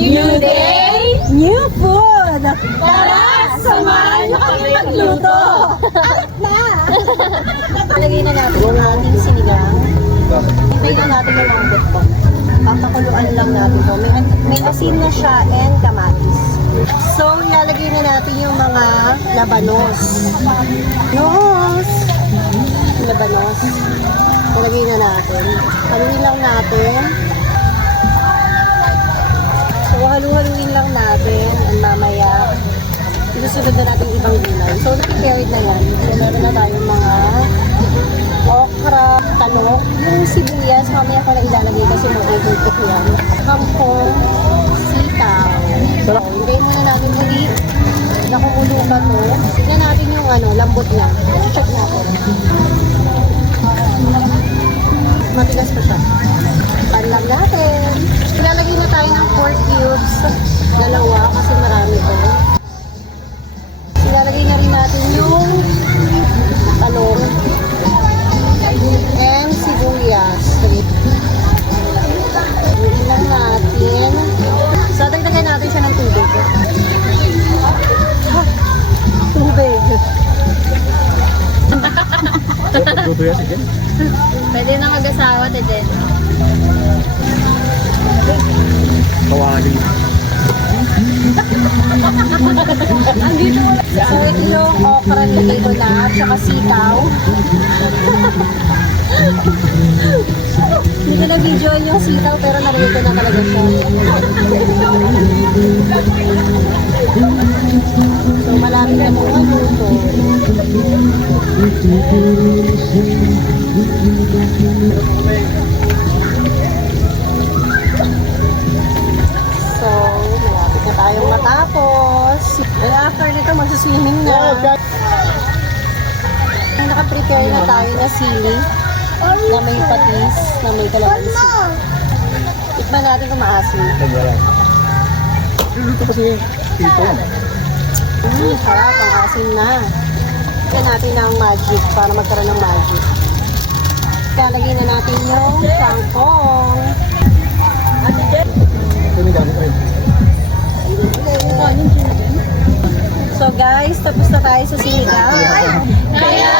New day, New food! tara, samahan niyo kami magluto. Lagay na natin yung ating sinigang. Hintay na natin yung lambot ko. Papakuluan lang natin to. May asin na siya and kamatis. So, ilalagay na natin yung mga labanos. Labanos. Ilagay na natin. Haluin lang natin. So, halu-haluin lang natin. And mamaya, isusunod na natin ibang gulay. So, prepared na yan. So, meron na tayong mga okra, talong, yung sibuyas, mamaya ko na ilalagay kasi mag-overcook yan. Kangkong, sitaw. So, hintayin muna natin muli na kumulo pa to. Tignan natin yung lambot niya. Check natin. Matigas pa siya. Pan lang natin. Ilalagay na tayo ng 4 cubes. Dalawa kasi marami to. Ilalagay na rin natin yung talong and sibuyas. Ilalagay lang natin. So, dagdagan natin siya ng tubig. Tubig. Pwede na mag-asawa, Deden. Tawagin. So, ito yung okra nilagay ko na, at saka sitaw. Hindi ko na-video yung sitaw, pero nalagay ko na talaga siya. So, malapit na po ang luto. So, malapit na tayong matapos. And after nito, magsiswimming na. Naka-prepare na tayo na sili na may patis, na may kalamansi. Tikman natin kung maasim. Dito kasi dito. Sarap, ang asim na. Kaya natin ng magic para magkaroon ng magic. Kalagay na natin yung kangkong. So guys, tapos na tayo sa sinigang. Kaya